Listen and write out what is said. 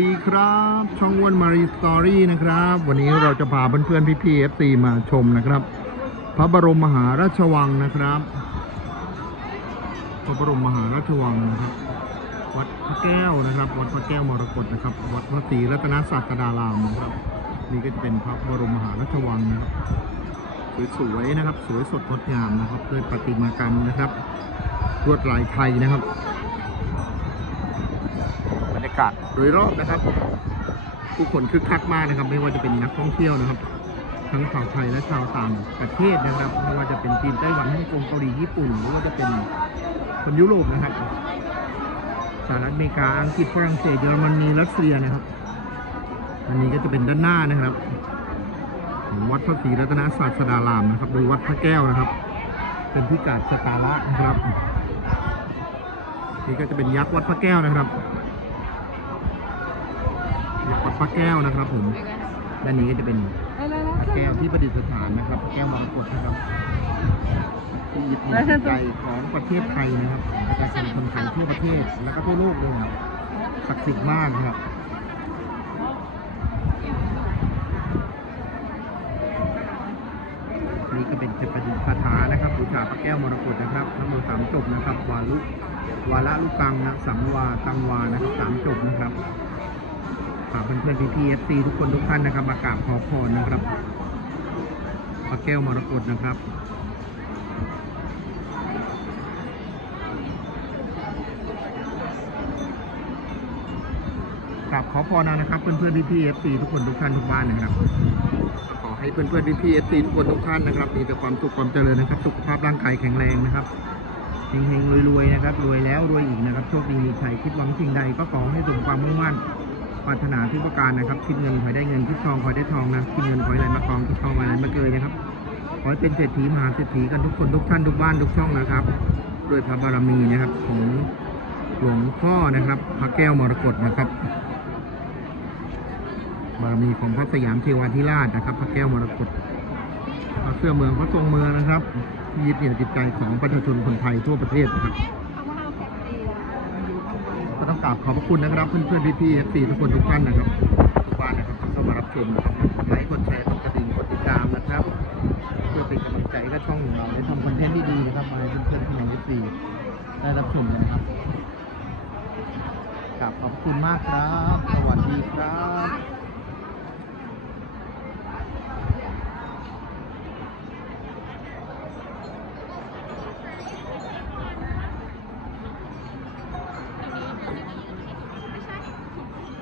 ดีครับ ช่องวันมารีสตอรี่นะครับ วันนี้เราจะพาเพื่อนๆพี่ๆเอฟซีมาชมนะครับ พระบรมมหาราชวังนะครับ พระบรมมหาราชวังนะครับ วัดพระแก้วนะครับ วัดพระแก้วมรกตนะครับ วัดพระศรีรัตนศาสดารามนะครับนี่ก็จะเป็นพระบรมมหาราชวังนะครับสวยๆนะครับ สวยสดงดงามนะครับ ด้วยประติมากรรมนะครับลวดลายไทยนะครับากาศโดยรอบนะครับผู้คนคึกคักมากนะครับ ไม่ว่าจะเป็นนักท่องเที่ยวนะครับ ทั้งชาวไทยและชาวต่างประเทศนะครับ ไม่ว่าจะเป็นจีนไต้หวันฮ่องกงเกาหลีญี่ปุ่นหรือว่าจะเป็นคนยุโรปนะครับสหรัฐอเมริกาอังกฤษฝรั่งเศสเยอรมนีรัสเซียนะครับ อันนี้ก็จะเป็นด้านหน้านะครับของวัดพระศรีรัตนศาสดารามนะครับ โดยวัดพระแก้วนะครับ เป็นพิกัดสการะนะครับ นี่ก็จะเป็นยักษ์วัดพระแก้วนะครับ พระแก้วนะครับผม ด้านนี้ก็จะเป็นพระแก้วที่ประดิษฐานนะครับพระแก้วมรกตนะครับที่ยึดเหนี่ยวจิตใจของประเทศไทยนะครับประชาชนคนไทยทั่วประเทศและก็ทั่วโลกเลยนะครับศักดิ์สิทธิ์มากนะครับนี่ก็เป็นประดิษฐคาถานะครับบูชาพระแก้วมรกตนะครับทั้งหมดสามจบนะครับ วาลุวาละลูกกังนะสังวาตังวานะครับสามจบนะครับฝาก เพื่อนๆพี่ๆเอฟซีทุกคนทุกท่านนะครับมากราบขอพรนะครับพระแก้วมรกตนะครับกราบขอพรนะครับ เพื่อนๆพี่ๆเอฟซีทุกคนทุกท่านทุกบ้านนะครับ ขอให้เพื่อนๆพี่ๆเอฟซีทุกคนทุกท่านนะครับ มีแต่ความสุขความเจริญนะครับ สุขภาพร่างกายแข็งแรงนะครับเฮงๆรวยๆนะครับรวยแล้วรวยอีกนะครับโชคดีมีชัยคิดหวังสิ่งใดก็ขอให้สมความมุ่งมั่น รารถนาทุกประการนะครับ คิดเงินขอให้ได้เงินคิดทองขอให้ได้ทองนะคิดเงินขอให้ไหลมากองคิดทองอให้ไหลมาเกยนะครับ ขอให้เป็นเศรษฐีมหาเศรษฐีกันทุกคนทุกท่านทุกบ้านทุกช่องนะครับด้วยพระบารมีนะครับของหลวงพ่อนะครับ พระแก้วมรกตนะครับ บารมีของพระสยามเทวาธิราชนะครับ พระแก้วมรกตพระเสื้อเมืองพระทรงเมืองนะครับยึดเหนี่ยวจิตใจของประชาชนคนไทยทั่วประเทศนะครับ ต้องกราบขอบพระคุณนะครับ เพื่อนๆพี่ๆเอฟซีทุกคนทุกท่านนะครับทุกบ้านนะครับที่เข้ามารับชมนะครับกดไลค์กดแชร์กดกระดิ่งกดติดตามนะครับเพื่อเป็นกำลังใจกับช่องของเราได้ทำคอนเทนต์ที่ดีนะครับมาให้เพื่อนๆพี่น้องเอฟซีได้รับชมกันนะครับกราบขอบคุณมากครับ สวัสดีครับ